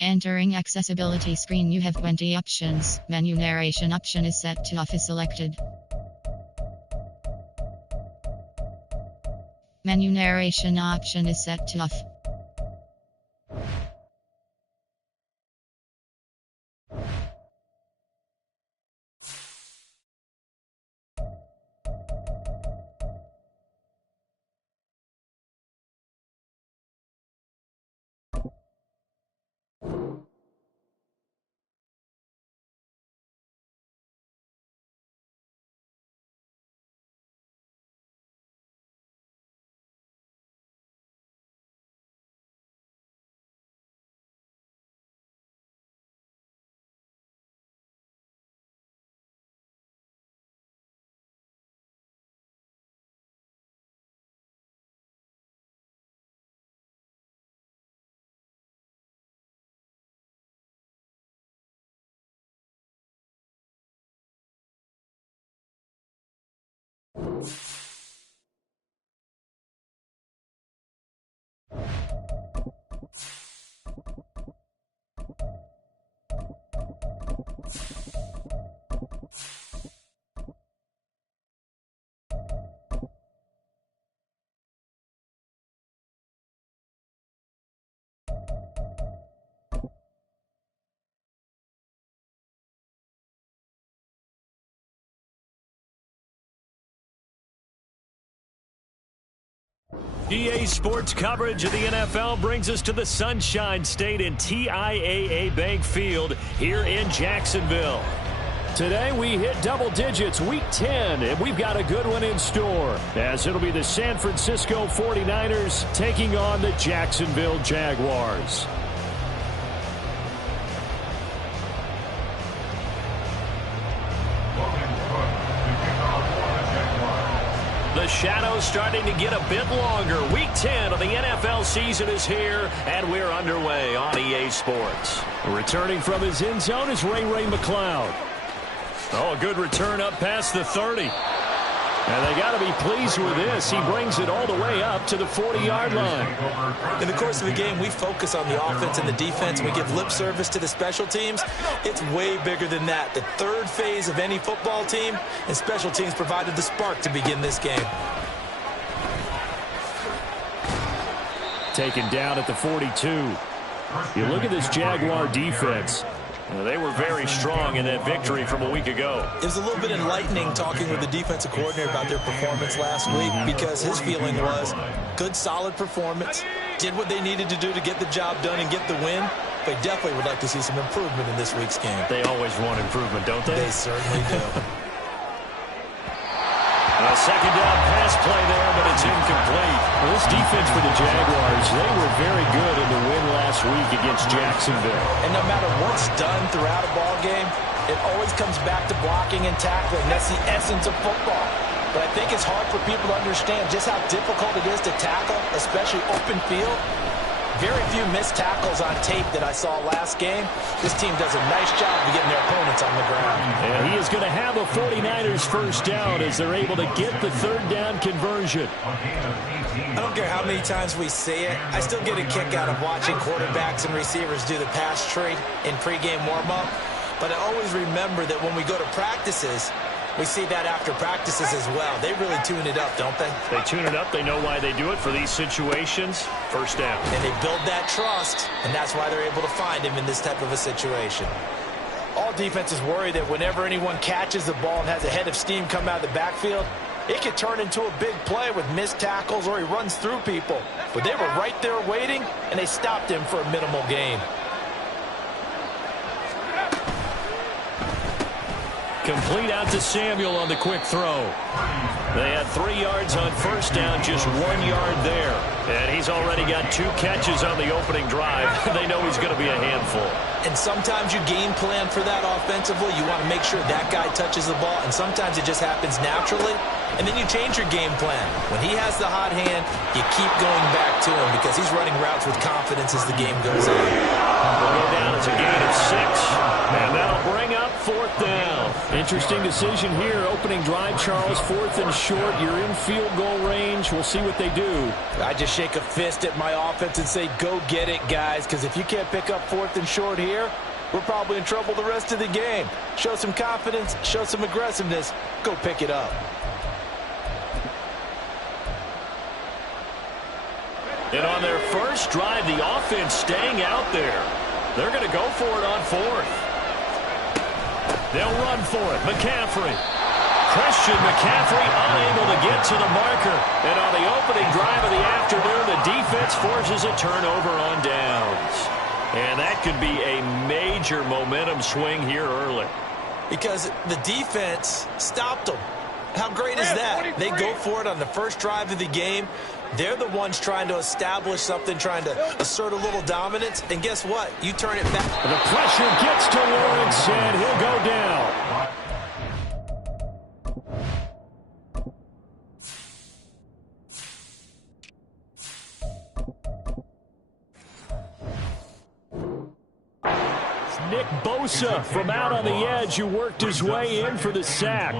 Entering accessibility screen, you have 20 options. Menu narration option is set to off is selected. Menu narration option is set to off. EA Sports coverage of the NFL brings us to the Sunshine State in TIAA Bank Field here in Jacksonville. Today we hit double digits, week 10, and we've got a good one in store, as it'll be the San Francisco 49ers taking on the Jacksonville Jaguars. The shadows starting to get a bit longer. Week 10 of the NFL season is here, and we're underway on EA Sports. Returning from his end zone is Ray McCloud. Oh, a good return up past the 30. And they got to be pleased with this. He brings it all the way up to the 40-yard line. In the course of the game, we focus on the offense and the defense, and we give lip service to the special teams. It's way bigger than that. The third phase of any football team, and special teams provided the spark to begin this game. Taken down at the 42. You look at this Jaguar defense. They were very strong in that victory from a week ago. It was a little bit enlightening talking with the defensive coordinator about their performance last week, because his feeling was good, solid performance, did what they needed to do to get the job done and get the win. They definitely would like to see some improvement in this week's game. They always want improvement, don't they? They certainly do. A second down pass play there, but it's incomplete. Well, this defense for the Jaguars, they were very good in the win last week against Jacksonville. And no matter what's done throughout a ball game, it always comes back to blocking and tackling. That's the essence of football. But I think it's hard for people to understand just how difficult it is to tackle, especially open field. Very few missed tackles on tape that I saw last game. This team does a nice job of getting their opponents on the ground. And he is going to have a 49ers first down as they're able to get the third down conversion. I don't care how many times we see it. I still get a kick out of watching quarterbacks and receivers do the pass trade in pregame warm-up. But I always remember that when we go to practices, we see that after practices as well. They really tune it up, don't they? They tune it up. They know why they do it for these situations. First down. And they build that trust, and that's why they're able to find him in this type of a situation. All defenses worry that whenever anyone catches the ball and has a head of steam come out of the backfield, it could turn into a big play with missed tackles or he runs through people. But they were right there waiting, and they stopped him for a minimal gain. Complete out to Samuel on the quick throw. They had 3 yards on first down, just 1 yard there. And he's already got 2 catches on the opening drive. They know he's going to be a handful. And sometimes you game plan for that offensively. You want to make sure that guy touches the ball, and sometimes it just happens naturally. And then you change your game plan. When he has the hot hand, you keep going back to him because he's running routes with confidence as the game goes on. We'll go down. It's a gain of 6. And that'll bring up 4th 4th down. Interesting decision here. Opening drive, Charles. 4th and short. You're in field goal range. We'll see what they do. I just shake a fist at my offense and say, go get it, guys, because if you can't pick up 4th and short here, we're probably in trouble the rest of the game. Show some confidence, show some aggressiveness, go pick it up. And on their first drive, the offense staying out there. They're going to go for it on 4th. They'll run for it. McCaffrey. Christian McCaffrey unable to get to the marker. And on the opening drive of the afternoon, the defense forces a turnover on downs. And that could be a major momentum swing here early. Because the defense stopped them. How great is that? They go for it on the first drive of the game. They're the ones trying to establish something, trying to assert a little dominance. And guess what? You turn it back. The pressure gets to Lawrence, and he'll go down. It's Nick Bosa from out on the edge who worked his way in for the sack.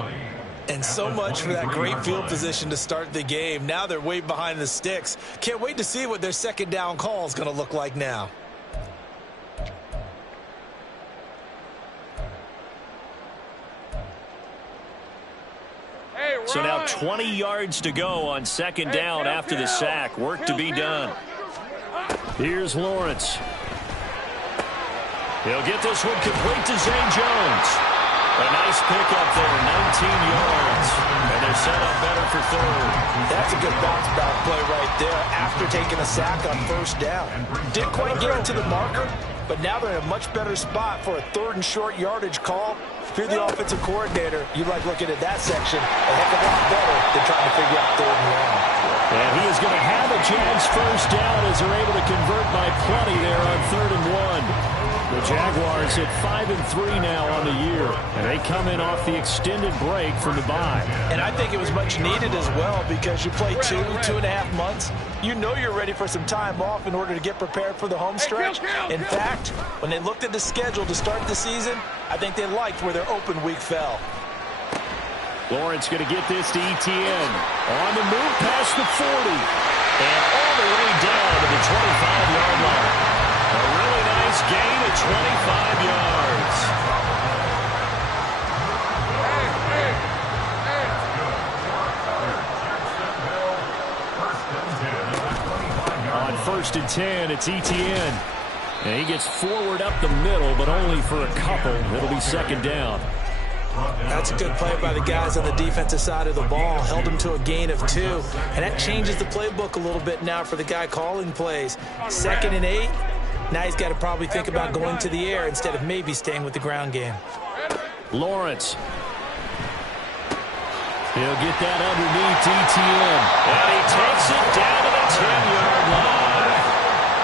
And so much for that great field position to start the game. Now they're way behind the sticks. Can't wait to see what their second down call is going to look like now. So now 20 yards to go on second down after the sack. Work to be done. Here's Lawrence. He'll get this one complete to Zane Jones. A nice pickup there, 19 yards. And they're set up better for 3rd. That's a good bounce-back play right there after taking a sack on first down. Didn't quite get it to the marker, but now they're in a much better spot for a 3rd and short yardage call. If you're the offensive coordinator, you like looking at that section a heck of a lot better than trying to figure out 3rd and long. And he is going to have a Jags first down as they're able to convert by plenty there on 3rd and 1. The Jaguars at 5-3 now on the year, and they come in off the extended break from the bye. And I think it was much needed as well because you play 2.5 months. You know you're ready for some time off in order to get prepared for the home stretch. In fact, when they looked at the schedule to start the season, I think they liked where their open week fell. Lawrence going to get this to Etienne. On the move past the 40. And all the way down to the 25-yard line. A really nice gain at 25 yards. On 1st and 10, it's Etienne. And he gets forward up the middle, but only for a couple. It'll be second down. That's a good play by the guys on the defensive side of the ball. Held them to a gain of 2. And that changes the playbook a little bit now for the guy calling plays. 2nd and 8. Now he's got to probably think about going to the air instead of maybe staying with the ground game. Lawrence. He'll get that underneath Etienne. And he takes it down to the 10-yard line.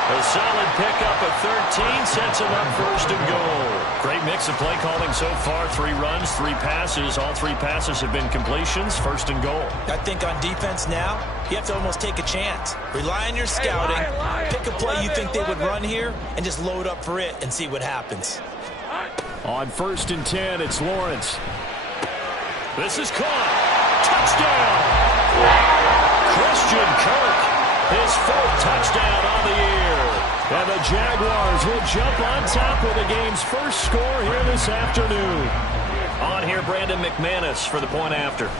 A solid pickup at 13 sets him up 1st and goal. Great mix of play calling so far. 3 runs, 3 passes. All 3 passes have been completions. 1st and goal. I think on defense now, you have to almost take a chance. Rely on your scouting. Pick a play you think they would run here and just load up for it and see what happens. On 1st and 10, it's Lawrence. This is caught. Touchdown. Christian Kirk, his 4th touchdown on the year. And the Jaguars will jump on top with the game's first score here this afternoon. On here, Brandon McManus for the point after.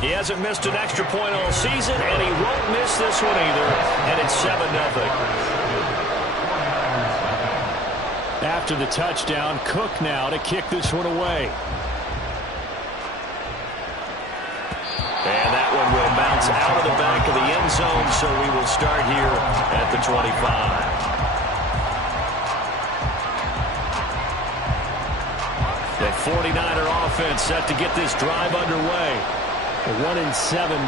He hasn't missed an extra point all season, and he won't miss this one either. And it's 7-0. After the touchdown, Cook now to kick this one away. And that one will bounce out of the back of the end zone, so we will start here at the 25. The 49er offense set to get this drive underway. 1-7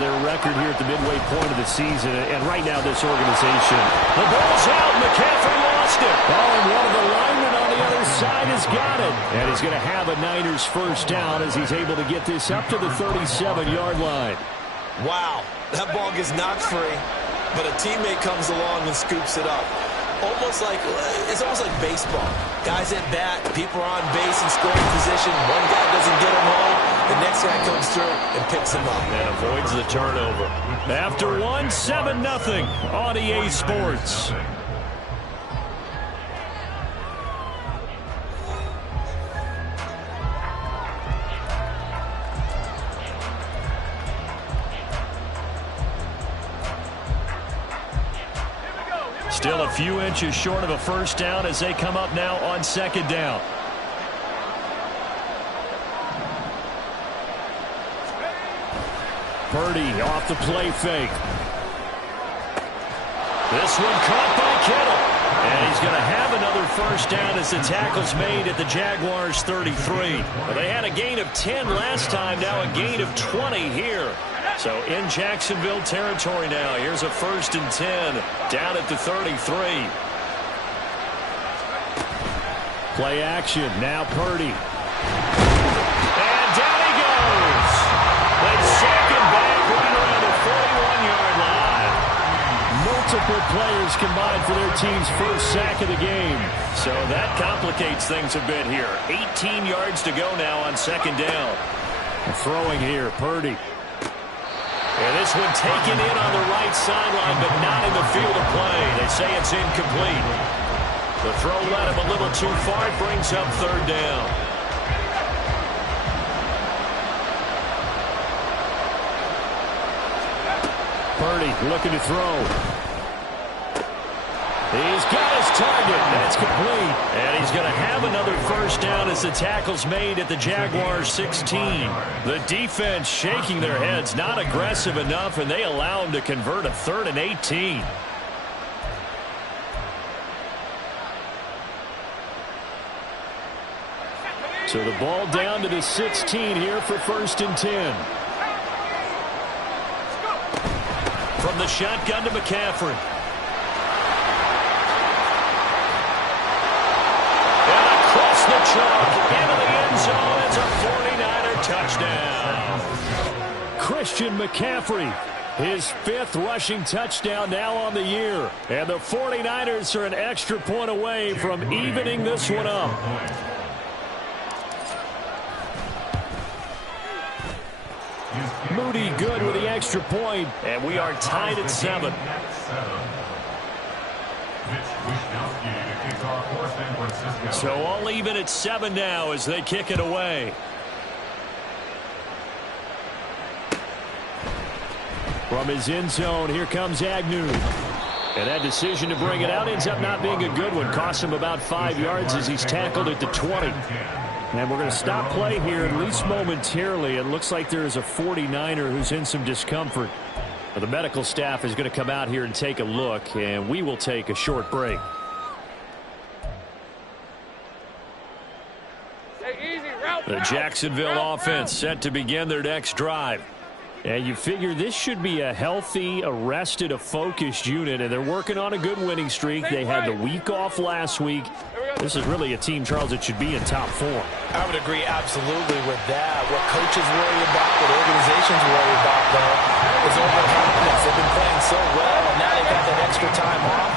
their record here at the midway point of the season, and right now this organization. The ball's out. McCaffrey lost it. Oh, and one of the linemen on the other side has got it. And he's going to have a Niners first down as he's able to get this up to the 37-yard line. Wow, that ball gets knocked free, but a teammate comes along and scoops it up. It's almost like baseball. Guys at bat, people are on base in scoring position. One guy doesn't get him home. The next guy comes through and picks him up. And avoids the turnover. After 7-0 on EA Sports. Still a few inches short of a first down as they come up now on second down. Purdy off the play fake. This one caught by Kittle. And he's going to have another first down as the tackle's made at the Jaguars' 33. Well, they had a gain of 10 last time, now a gain of 20 here. So in Jacksonville territory now. Here's a 1st and 10 down at the 33. Play action. Now Purdy. And down he goes. They sack him back right around the 41-yard line. Multiple players combined for their team's first sack of the game. So that complicates things a bit here. 18 yards to go now on second down. Throwing here, Purdy. And this one taken in on the right sideline, but not in the field of play. They say it's incomplete. The throw led him a little too far. It brings up third down. Purdy looking to throw. He's got his target. That's complete. And he's going to have another first down as the tackle's made at the Jaguars' 16. The defense shaking their heads, not aggressive enough, and they allow him to convert a 3rd and 18. So the ball down to the 16 here for 1st and 10. From the shotgun to McCaffrey. The chalk into the end zone. It's a 49er touchdown. Christian McCaffrey, his 5th rushing touchdown now on the year. And the 49ers are an extra point away from evening this one up. Moody good with the extra point. And we are tied at 7. So all even at 7 now as they kick it away. From his end zone, here comes Agnew. And that decision to bring it out ends up not being a good one. Costs him about 5 yards as he's tackled at the 20. And we're going to stop play here, at least momentarily. It looks like there is a 49er who's in some discomfort. The medical staff is going to come out here and take a look, and we will take a short break. The Jacksonville offense set to begin their next drive. And you figure this should be a healthy, a rested, a focused unit, and they're working on a good winning streak. They had the week off last week. This is really a team, Charles, that should be in top form. I would agree absolutely with that. What coaches worry about, what organizations worry about, though, is overconfidence. They've been playing so well, and now they've got that extra time off.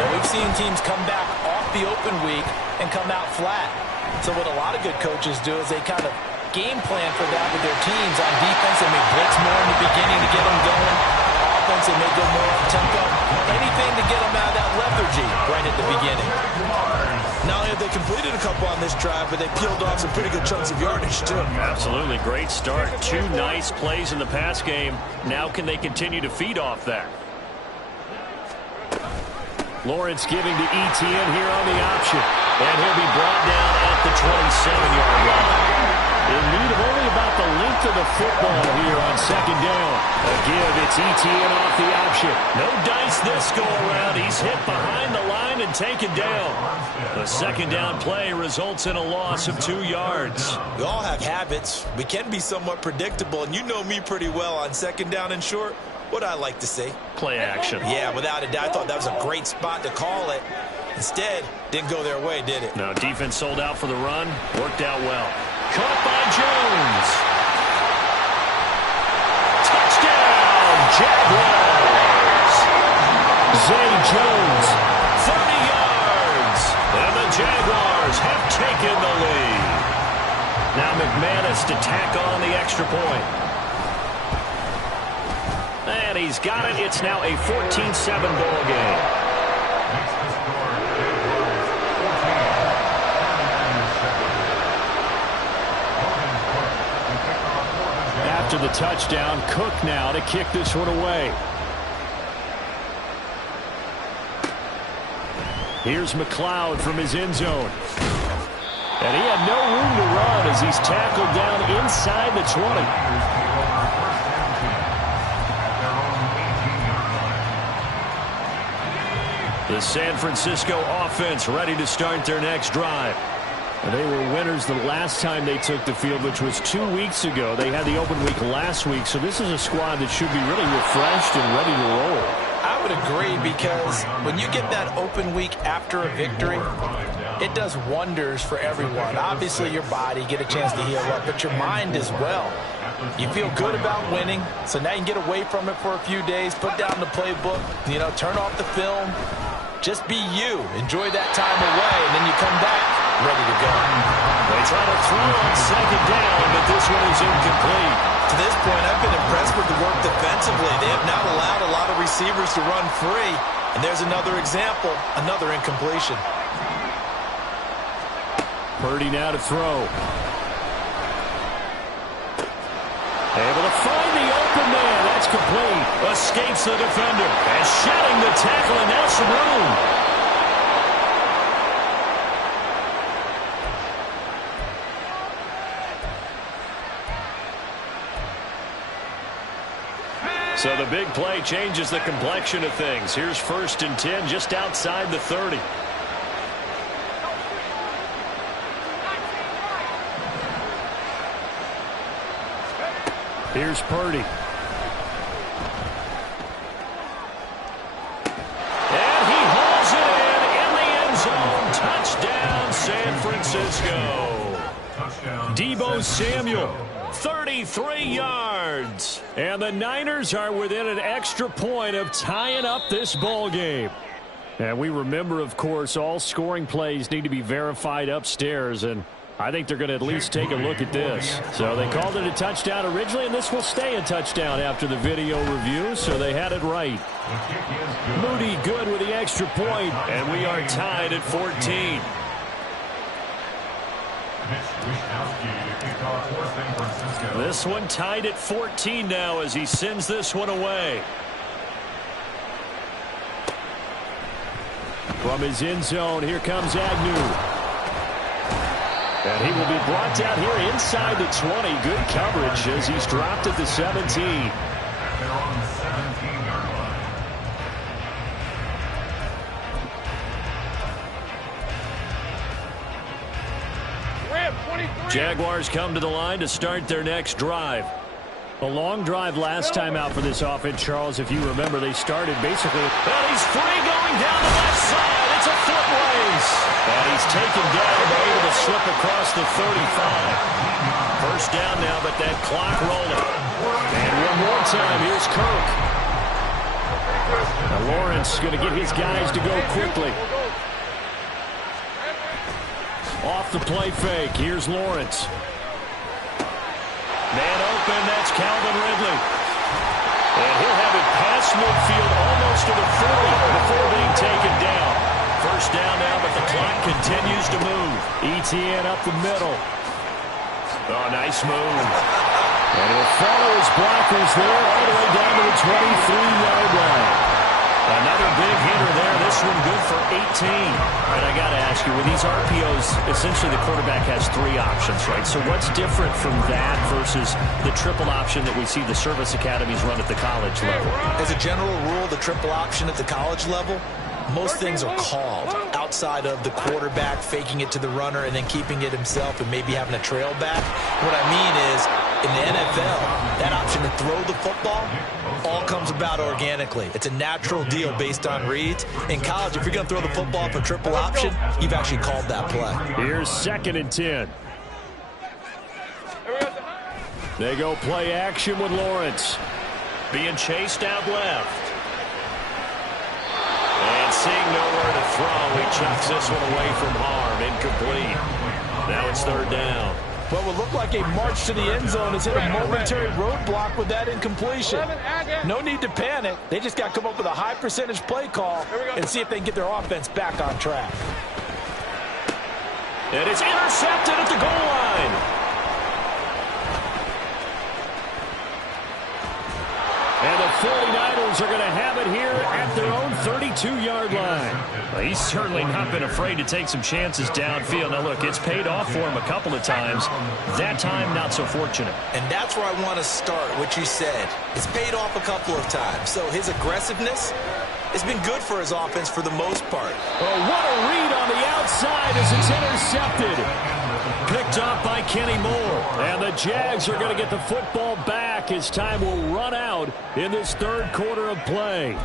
And we've seen teams come back off the open week and come out flat. So what a lot of good coaches do is they kind of game plan for that with their teams. On defense, they may blitz more in the beginning to get them going. Offense, they may go more up-tempo. Anything to get them out of that lethargy right at the beginning. Not only have they completed a couple on this drive, but they peeled off some pretty good chunks of yardage, too. Absolutely. Great start. 2 nice plays in the pass game. Now can they continue to feed off that? Lawrence giving to Etienne here on the option. And he'll be brought down at the 27-yard line. In need of only about the length of the football here on second down. A give, it's Etienne off the option. No dice this go-around. He's hit behind the line and taken down. The second down play results in a loss of 2 yards. We all have habits. We can be somewhat predictable, and you know me pretty well on second down and short. What I like to say? Play action. Yeah, without a doubt. I thought that was a great spot to call it. Instead, didn't go their way, did it? No, defense sold out for the run. Worked out well. Caught by Jones. Touchdown, Jaguars. Zay Jones, Now McManus to tack on the extra point. And he's got it. It's now a 14-7 ball game. After the touchdown, Cook now to kick this one away. Here's McLeod from his end zone. And he had no room to run as he's tackled down inside the 20. The San Francisco offense ready to start their next drive. And they were winners the last time they took the field, which was 2 weeks ago. They had the open week last week, so this is a squad that should be really refreshed and ready to roll. I would agree, because when you get that open week after a victory, it does wonders for everyone. Obviously, your body, get a chance to heal up, but your mind as well. You feel good about winning, so now you can get away from it for a few days, put down the playbook, turn off the film. Just be you. Enjoy that time away, and then you come back ready to go. They try to throw on second down, but this one is incomplete. To this point, I've been impressed with the work defensively. They have not allowed a lot of receivers to run free. And there's another example, another incompletion. Purdy now to throw. Able to find the open man. That's complete. Escapes the defender. And shedding the tackle, and now some room. So the big play changes the complexion of things. Here's 1st and 10 just outside the 30. Here's Purdy. And he hauls it in the end zone. Touchdown, San Francisco. Deebo Samuel, 33 yards. And the Niners are within an extra point of tying up this ball game. And we remember, of course, all scoring plays need to be verified upstairs, and I think they're going to at least take a look at this. So they called it a touchdown originally, and this will stay a touchdown after the video review, so they had it right. Moody good with the extra point, and we are tied at 14. This one tied at 14 now as he sends this one away. From his end zone, here comes Agnew. And he will be brought down here inside the 20. Good coverage as he's dropped at the 17. Jaguars come to the line to start their next drive. A long drive last time out for this offense, Charles. If you remember, they started basically. And he's free going down the left side. It's a foot race. And he's taken down, but able to slip across the 35. First down now, but that clock rolling. And one more time, here's Kirk. Now Lawrence going to get his guys to go quickly. Off the play fake, here's Lawrence. Man open, that's Calvin Ridley. And he'll have it past midfield almost to the 40 before being taken down. First down now, but the clock continues to move. ETN up the middle. Oh, nice move. And he'll follow his blockers there all the way down to the 23-yard line. Another big hitter there. This one good for 18. And I got to ask you, with these RPOs, essentially the quarterback has 3 options, right? So what's different from that versus the triple option that we see the service academies run at the college level? As a general rule, the triple option at the college level, most things are called outside of the quarterback faking it to the runner and then keeping it himself and maybe having a trail back. What I mean is, in the NFL, that option to throw the football all comes about organically. It's a natural deal based on reads. In college, if you're going to throw the football for triple option, you've actually called that play. Here's 2nd and 10. They go play action with Lawrence. Being chased out left. And seeing nowhere to throw, he chucks this one away from harm. Incomplete. Now it's 3rd down. Well, what looked like a march to the end zone has hit a momentary roadblock with that incompletion. No need to panic. They just got to come up with a high percentage play call and see if they can get their offense back on track. And it's intercepted at the goal line. And the 49ers are going to have it here at their own 32-yard line. Well, he's certainly not been afraid to take some chances downfield. Now, look, it's paid off for him a couple of times. That time, not so fortunate. And that's where I want to start, what you said. It's paid off a couple of times. So his aggressiveness has been good for his offense for the most part. Oh, what a read on the outside as it's intercepted. Picked off by Kenny Moore. And the Jags are going to get the football back as time will run out in this third quarter of play.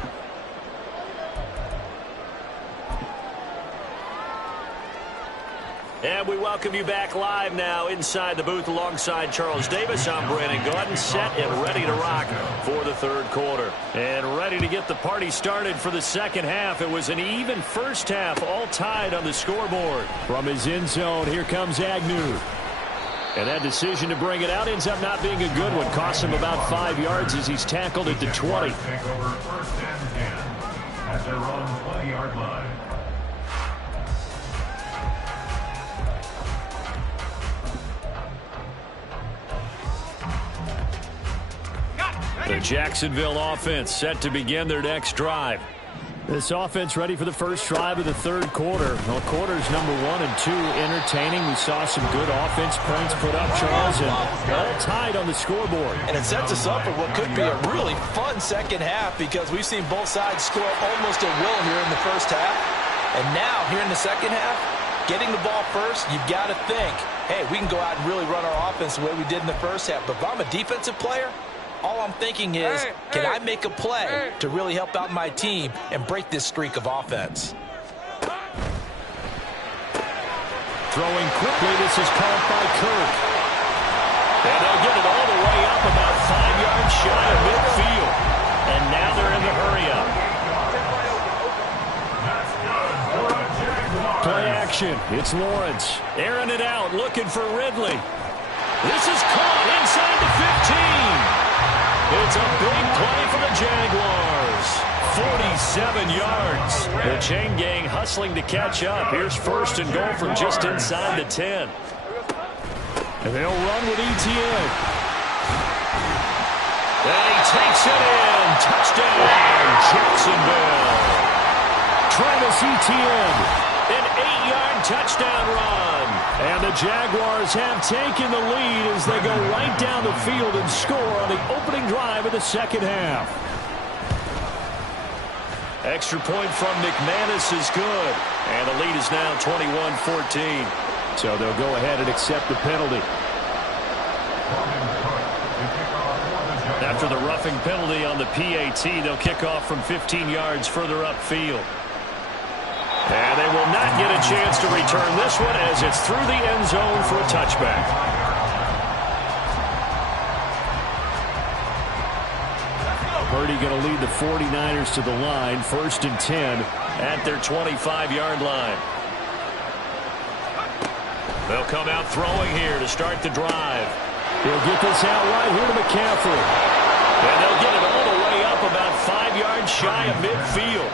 And we welcome you back live now inside the booth alongside Charles Davis. I'm Brandon Gaudin, set and ready to rock for the third quarter. And ready to get the party started for the second half. It was an even first half, all tied on the scoreboard. From his end zone, here comes Agnew. And that decision to bring it out ends up not being a good one. Costs him about 5 yards as he's tackled at the 20. Take over first and 10 at their own 20-yard line. The Jacksonville offense set to begin their next drive. This offense ready for the first drive of the third quarter. Well, quarters number 1 and 2 entertaining. We saw some good offense points put up, Charles, and all tied on the scoreboard. And it sets us up for what could be a really fun second half because we've seen both sides score almost at will here in the first half. And now, here in the second half, getting the ball first, you've got to think, hey, we can go out and really run our offense the way we did in the first half. But if I'm a defensive player, all I'm thinking is, can I make a play to really help out my team and break this streak of offense? Throwing quickly, this is caught by Kirk. And they'll get it all the way up about 5 yards shy of midfield. And now they're in the hurry-up. Play action. It's Lawrence. Airing it out, looking for Ridley. This is caught inside the 15. It's a big play for the Jaguars. 47 yards. The chain gang hustling to catch up. Here's first and goal from just inside the 10. And they'll run with Etienne. And he takes it in. Touchdown, Jacksonville. Travis Etienne. An 8-yard touchdown run. And the Jaguars have taken the lead as they go right down the field and score on the opening drive of the second half. Extra point from McManus is good. And the lead is now 21-14. So they'll go ahead and accept the penalty. After the roughing penalty on the PAT, they'll kick off from 15 yards further upfield. And they will not get a chance to return this one as it's through the end zone for a touchback. Purdy going to lead the 49ers to the line, first and 10 at their 25-yard line. They'll come out throwing here to start the drive. He'll get this out right here to McCaffrey. And they'll get it all the way up about 5 yards shy of midfield.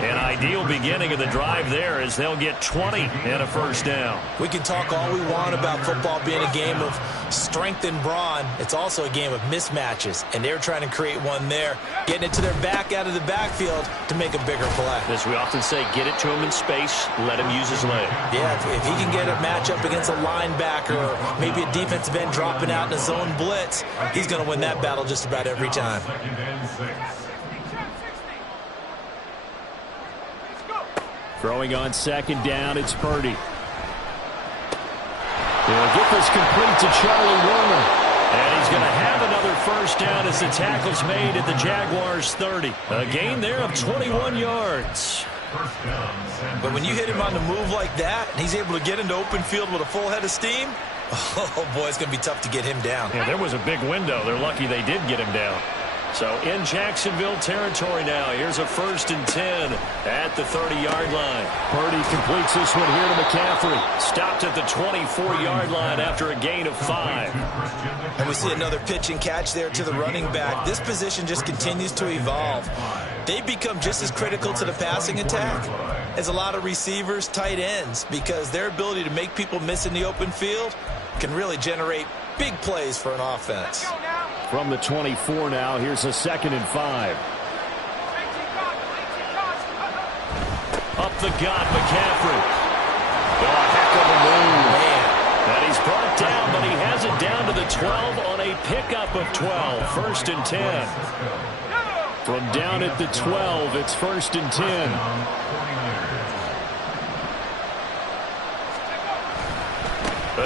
An ideal beginning of the drive there as they'll get 20 and a first down. We can talk all we want about football being a game of strength and brawn. It's also a game of mismatches, and they're trying to create one there, getting it to their back out of the backfield to make a bigger play. As we often say, get it to him in space, let him use his leg. Yeah, if he can get a matchup against a linebacker or maybe a defensive end dropping out in a zone blitz, he's going to win that battle just about every time. Throwing on second down, it's Purdy. He'll get this complete to Charlie Warner. And he's going to have another first down as the tackle's made at the Jaguars' 30. A gain there of 21 yards. But when you hit him on the move like that, and he's able to get into open field with a full head of steam, oh boy, it's going to be tough to get him down. Yeah, there was a big window. They're lucky they did get him down. So in Jacksonville territory now. Here's a 1st and 10 at the 30-yard line. Purdy completes this one here to McCaffrey. Stopped at the 24-yard line after a gain of 5. And we see another pitch and catch there to the running back. This position just continues to evolve. They become just as critical to the passing attack as a lot of receivers, tight ends, because their ability to make people miss in the open field can really generate big plays for an offense. From the 24 now, here's a 2nd and 5. Up the gut, McCaffrey. Oh, heck of a move. Man. And he's brought down, but he has it down to the 12 on a pickup of 12. 1st and 10. From down at the 12, it's 1st and 10.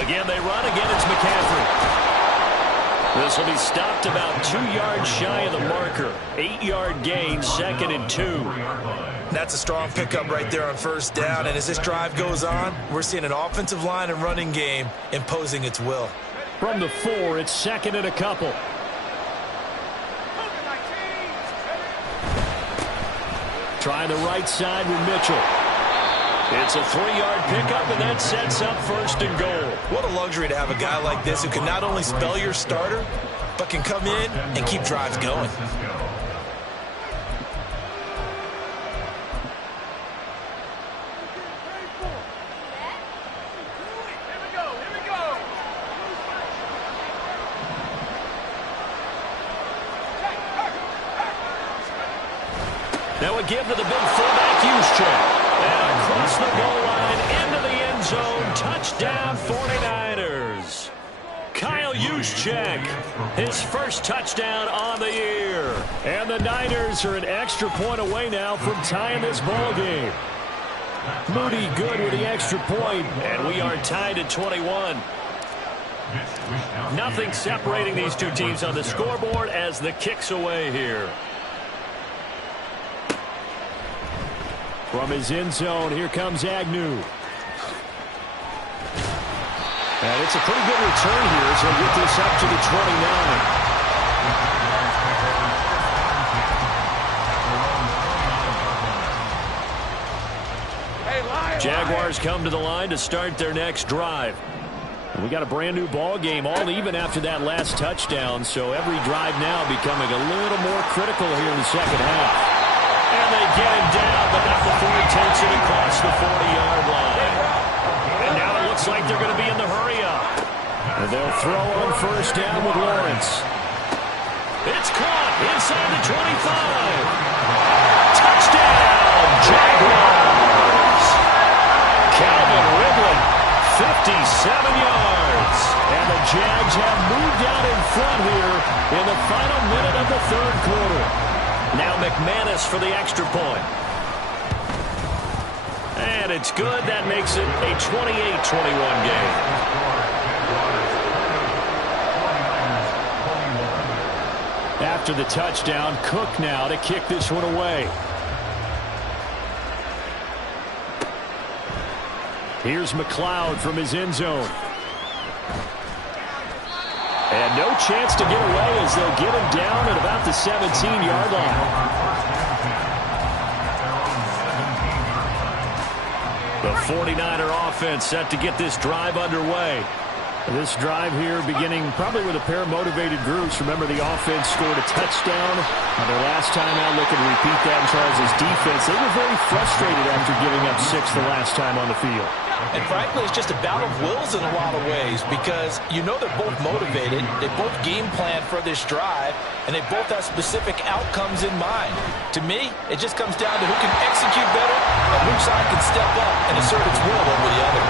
Again, they run. Again, it's McCaffrey. This will be stopped about 2 yards shy of the marker. 8-yard gain, 2nd and 2. That's a strong pickup right there on 1st down. And as this drive goes on, we're seeing an offensive line and running game imposing its will. From the 4, it's 2nd and a couple. Trying the right side with Mitchell. It's a 3-yard pickup, and that sets up 1st and goal. What a luxury to have a guy like this who can not only spell your starter, but can come in and keep drives going. Now a give to the big fullback, Juszczyk. And across the goal line, into the end zone, touchdown 49ers. Kyle Juszczyk, his first touchdown on the year. And the Niners are an extra point away now from tying this ball game. Moody good with the extra point. And we are tied at 21. Nothing separating these two teams on the scoreboard as the kick's away here. From his end zone, here comes Agnew. And it's a pretty good return here, so get this up to the 29. Jaguars come to the line to start their next drive. And we got a brand new ball game, all even after that last touchdown, so every drive now becoming a little more critical here in the second half. And they get him down, but not before he takes it across the 40-yard line. And now it looks like they're going to be in the hurry-up. And they'll throw on 1st down with Lawrence. It's caught inside the 25. Touchdown, Jaguars. Calvin Ridley, 57 yards. And the Jags have moved out in front here in the final minute of the 3rd quarter. Now McManus for the extra point. And it's good. That makes it a 28-21 game. After the touchdown, Cook now to kick this one away. Here's McLeod from his end zone. And no chance to get away as they'll get him down at about the 17-yard line. The 49er offense set to get this drive underway. This drive here beginning probably with a pair of motivated groups. Remember, the offense scored a touchdown on their last time out. Looking to repeat that in Charles' defense. They were very frustrated after giving up 6 the last time on the field. And frankly, it's just a battle of wills in a lot of ways because you know they're both motivated, they both game plan for this drive, and they both have specific outcomes in mind. To me, it just comes down to who can execute better and which side can step up and assert its will over the other.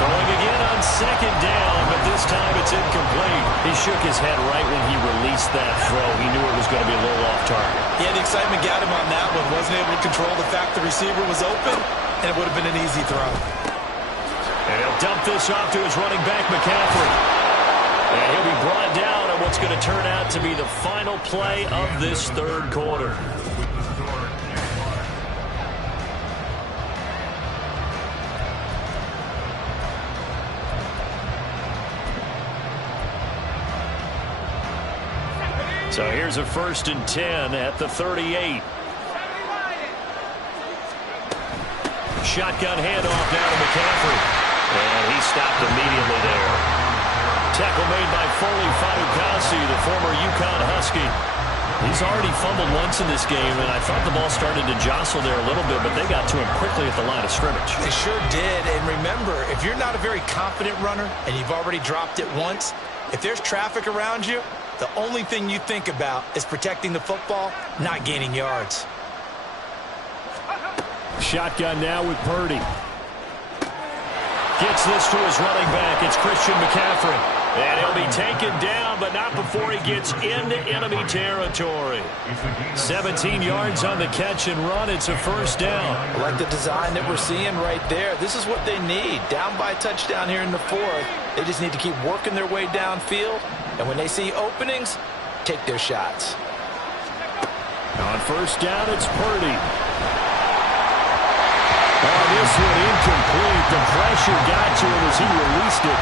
Throwing again on 2nd down, but this time it's incomplete. He shook his head right when he released that throw. He knew it was going to be a little off target. Yeah, the excitement got him on that one. Wasn't able to control the fact the receiver was open, and it would have been an easy throw. And he'll dump this off to his running back, McCaffrey. And he'll be brought down on what's going to turn out to be the final play of this 3rd quarter. So here's a 1st and 10 at the 38. Shotgun handoff down to McCaffrey. And he stopped immediately there. Tackle made by Foley Fatukasi, the former UConn Husky. He's already fumbled once in this game, and I thought the ball started to jostle there a little bit, but they got to him quickly at the line of scrimmage. They sure did, and remember, if you're not a very confident runner and you've already dropped it once, if there's traffic around you, the only thing you think about is protecting the football, not gaining yards. Shotgun now with Purdy. Gets this to his running back. It's Christian McCaffrey. And he'll be taken down, but not before he gets into enemy territory. 17 yards on the catch and run. It's a 1st down. I like the design that we're seeing right there. This is what they need. Down by a touchdown here in the 4th. They just need to keep working their way downfield. And when they see openings, take their shots. On 1st down, it's Purdy. Oh, this one incomplete. The pressure got to him as he released it.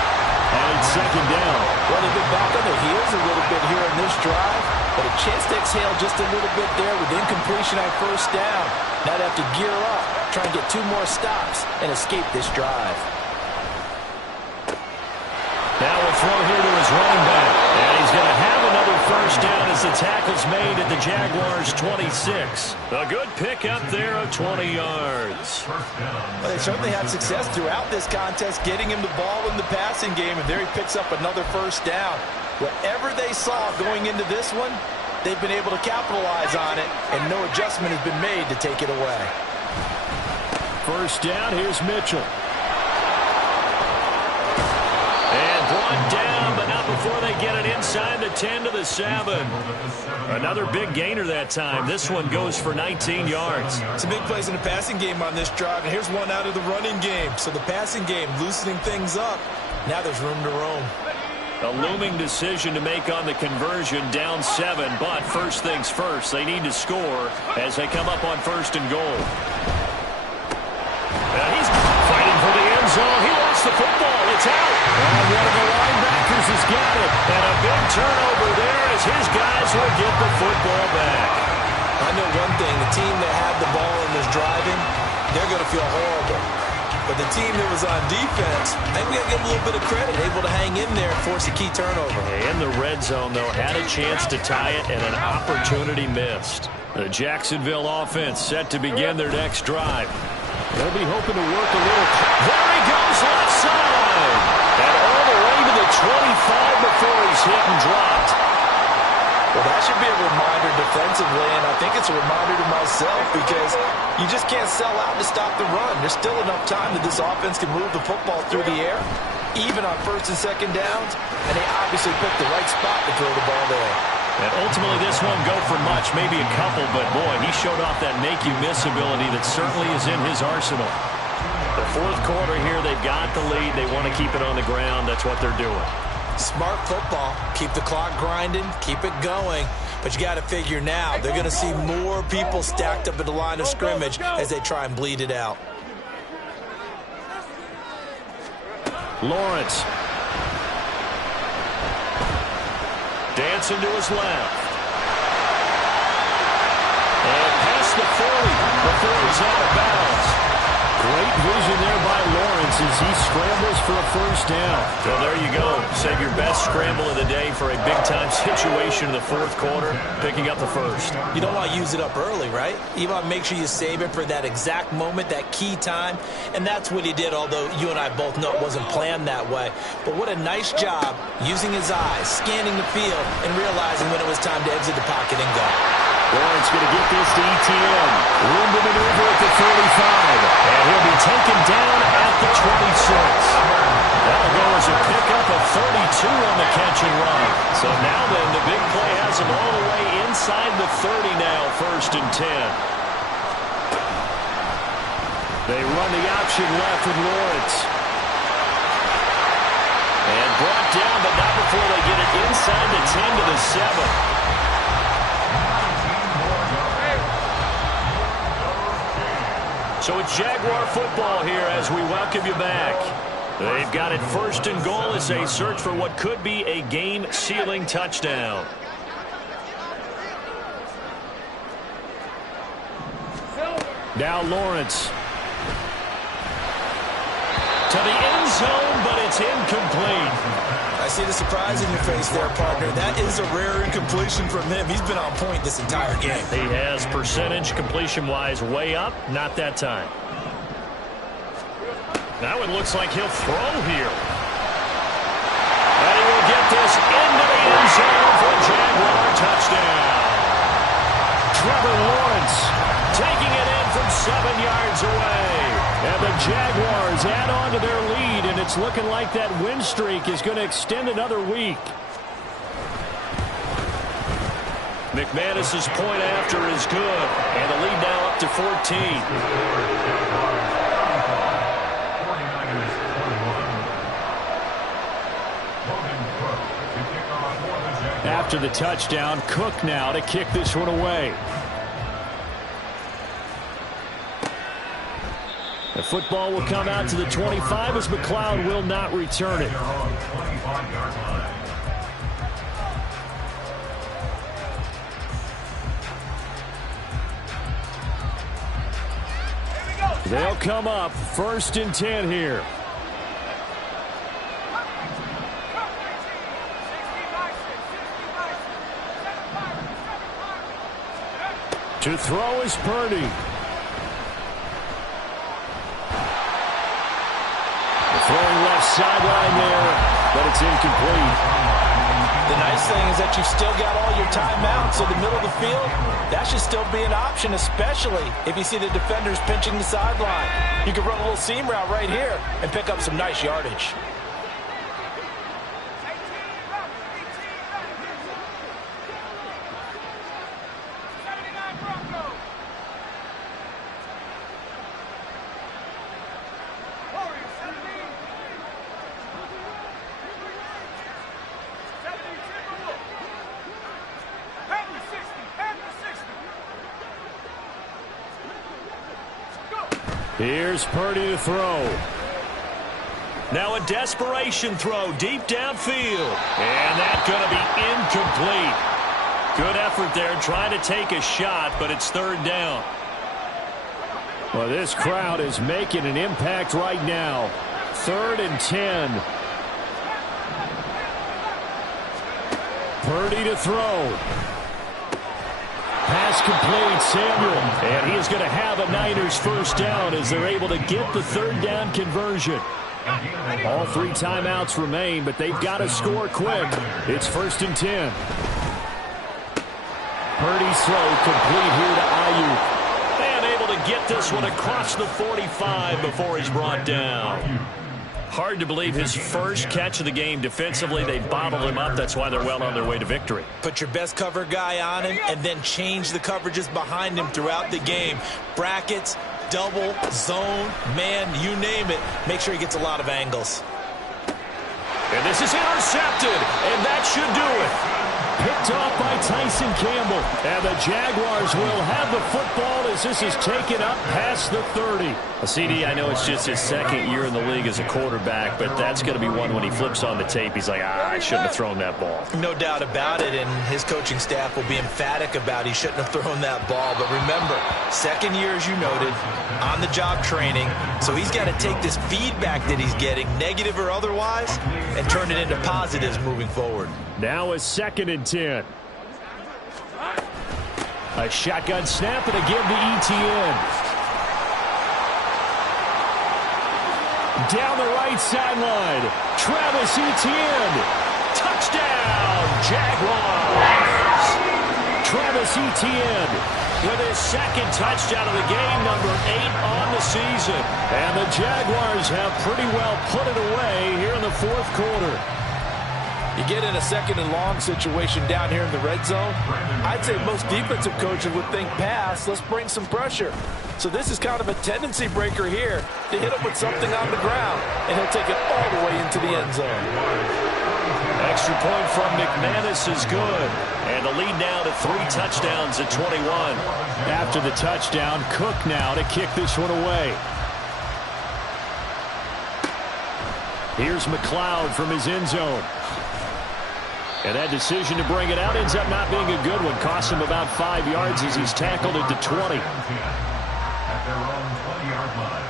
And it's 2nd down. Well, they've been back on their heels a little bit here in this drive, but a chance to exhale just a little bit there with incompletion on 1st down. Now they have to gear up, try and get 2 more stops, and escape this drive. Now a throw here to his running back. And he's going to have another 1st down as the tackle's made at the Jaguars' 26. A good pickup there of 20 yards. Well, they certainly had success throughout this contest getting him the ball in the passing game, and there he picks up another 1st down. Whatever they saw going into this one, they've been able to capitalize on it, and no adjustment has been made to take it away. 1st down, here's Mitchell. Brought down, but not before they get it inside the 10 to the 7. Another big gainer that time. This one goes for 19 yards. Some big plays in the passing game on this drive, and here's one out of the running game. So the passing game loosening things up. Now there's room to roam. A looming decision to make on the conversion, down 7, but first things first, they need to score as they come up on 1st and goal. He's fighting for the end zone. He lost the football. It's out. And one of the linebackers has got it. And a big turnover there as his guys will get the football back. I know one thing. The team that had the ball and was driving, they're going to feel horrible. But the team that was on defense, I think we got to give them a little bit of credit. Able to hang in there and force a key turnover. In the red zone, though, had a chance to tie it and an opportunity missed. The Jacksonville offense set to begin their next drive. They'll be hoping to work a little. There he goes, left side. And all the way to the 25 before he's hit and dropped. Well, that should be a reminder defensively, and I think it's a reminder to myself because you just can't sell out to stop the run. There's still enough time that this offense can move the football through the air, even on 1st and 2nd downs, and they obviously picked the right spot to throw the ball there. And ultimately, this won't go for much, maybe a couple, but boy, he showed off that make-you-miss ability that certainly is in his arsenal. The 4th quarter here, they've got the lead. They want to keep it on the ground. That's what they're doing. Smart football. Keep the clock grinding, keep it going. But you got to figure now, they're going to see more people stacked up at the line of scrimmage as they try and bleed it out. Lawrence. Dancing to his left. And past the 40 before he's out of bounds. Great vision there by Lawrence as he scrambles for a 1st down. So there you go. Save your best scramble of the day for a big-time situation in the 4th quarter, picking up the 1st. You don't want to use it up early, right? You want to make sure you save it for that exact moment, that key time. And that's what he did, although you and I both know it wasn't planned that way. But what a nice job using his eyes, scanning the field, and realizing when it was time to exit the pocket and go. Lawrence going to get this to ETN. Room to maneuver at the 35. And he'll be taken down at the 26. That'll go as a pickup of 32 on the catch and run. So now then, the big play has him all the way inside the 30 now, 1st and 10. They run the option left with Lawrence. And brought down, but not before they get it inside the 10 to the 7. So it's Jaguar football here as we welcome you back. They've got it 1st and goal as they search for what could be a game-sealing touchdown. Now Lawrence. To the end zone, but it's incomplete. I see the surprise in your face there, partner. That is a rare incompletion from him. He's been on point this entire game. He has percentage completion-wise way up. Not that time. Now it looks like he'll throw here. And he will get this into the end zone for a Jaguar touchdown. Trevor Lawrence Taking it in from 7 yards away. And the Jaguars add on to their lead, and it's looking like that win streak is going to extend another week. McManus's point after is good, and the lead now up to 14. After the touchdown, Cook now to kick this one away. The football will come out to the 25 as McLeod will not return it. They'll come up 1st and 10 here. To throw is Purdy. Throwing left sideline there, but it's incomplete. The nice thing is that you've still got all your timeouts, so the middle of the field, that should still be an option, especially if you see the defenders pinching the sideline. You can run a little seam route right here and pick up some nice yardage. Here's Purdy to throw. Now a desperation throw deep downfield. And that's going to be incomplete. Good effort there trying to take a shot, but it's 3rd down. Well, this crowd is making an impact right now. 3rd and 10. Purdy to throw. Pass complete, Samuel. And he is going to have a Niners 1st down as they're able to get the 3rd down conversion. All 3 timeouts remain, but they've got to score quick. It's 1st and 10. Purdy's throw complete here to Ayuk. And able to get this one across the 45 before he's brought down. Hard to believe his first catch of the game defensively. They bottled him up. That's why they're well on their way to victory. Put your best cover guy on him and then change the coverages behind him throughout the game. Brackets, double, zone, man, you name it. Make sure he gets a lot of angles. And this is intercepted, and that should do it. Picked off by Tyson Campbell. And the Jaguars will have the football as this is taken up past the 30. CD, I know it's just his 2nd year in the league as a quarterback, but that's going to be one when he flips on the tape. He's like, I shouldn't have thrown that ball. No doubt about it, and his coaching staff will be emphatic about he shouldn't have thrown that ball. But remember, 2nd year, as you noted, on-the-job training, so he's got to take this feedback that he's getting, negative or otherwise, and turn it into positives moving forward. Now a 2nd and 10. A shotgun snap and a give to Etienne. Down the right sideline. Travis Etienne. Touchdown, Jaguars. Travis Etienne with his 2nd touchdown of the game, number 8 on the season. And the Jaguars have pretty well put it away here in the 4th quarter. You get in a 2nd and long situation down here in the red zone, I'd say most defensive coaches would think pass, let's bring some pressure. So this is kind of a tendency breaker here to hit him with something on the ground, and he'll take it all the way into the end zone. Extra point from McManus is good. And the lead now to 3 touchdowns at 21. After the touchdown, Cook now to kick this one away. Here's McLeod from his end zone. And that decision to bring it out ends up not being a good one. Cost him about 5 yards as he's tackled at the 20. their own 20-yard line.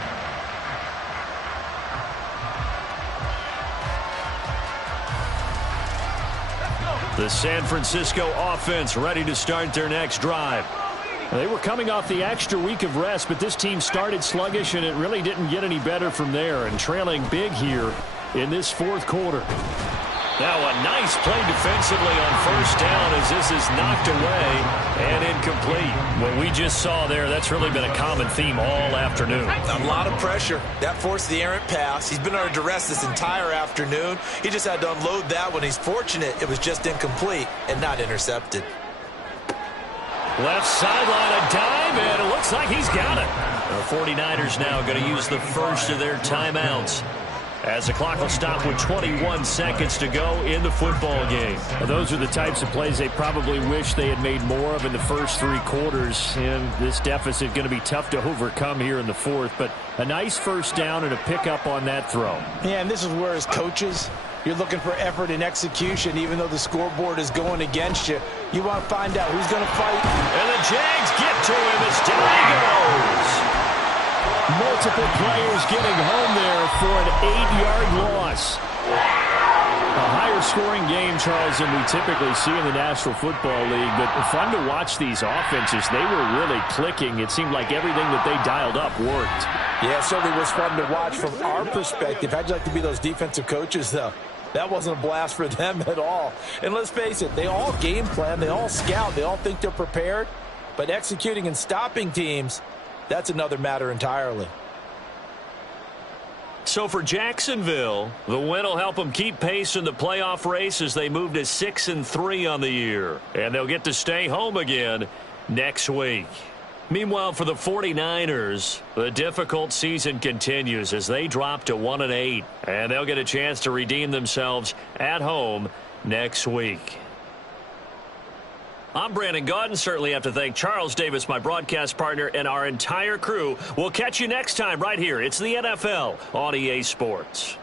The San Francisco offense ready to start their next drive. They were coming off the extra week of rest, but this team started sluggish, and it really didn't get any better from there, and trailing big here in this fourth quarter. Now a nice play defensively on first down as this is knocked away and incomplete. What we just saw there, that's really been a common theme all afternoon. A lot of pressure. That forced the errant pass. He's been under duress this entire afternoon. He just had to unload that one. He's fortunate it was just incomplete and not intercepted. Left sideline, a dive, and it looks like he's got it. The 49ers now going to use the first of their timeouts, as the clock will stop with 21 seconds to go in the football game. Well, those are the types of plays they probably wish they had made more of in the first three quarters. And this deficit going to be tough to overcome here in the fourth. But a nice first down and a pickup on that throw. Yeah, and this is where as coaches, you're looking for effort and execution. Even though the scoreboard is going against you, you want to find out who's going to fight. And the Jags get to him as down he goes. Multiple players getting home there for an 8-yard loss. A higher scoring game, Charles, than we typically see in the National Football League, but fun to watch these offenses. They were really clicking. It seemed like everything that they dialed up worked. Yeah, it certainly was fun to watch from our perspective. How'd you like to be those defensive coaches, though? That wasn't a blast for them at all. And let's face it, they all game plan, they all scout, they all think they're prepared, but executing and stopping teams, that's another matter entirely. So for Jacksonville, the win will help them keep pace in the playoff race as they move to 6-3 on the year. And they'll get to stay home again next week. Meanwhile, for the 49ers, the difficult season continues as they drop to 1-8. And they'll get a chance to redeem themselves at home next week. I'm Brandon Gaudin. Certainly have to thank Charles Davis, my broadcast partner, and our entire crew. We'll catch you next time right here. It's the NFL on EA Sports.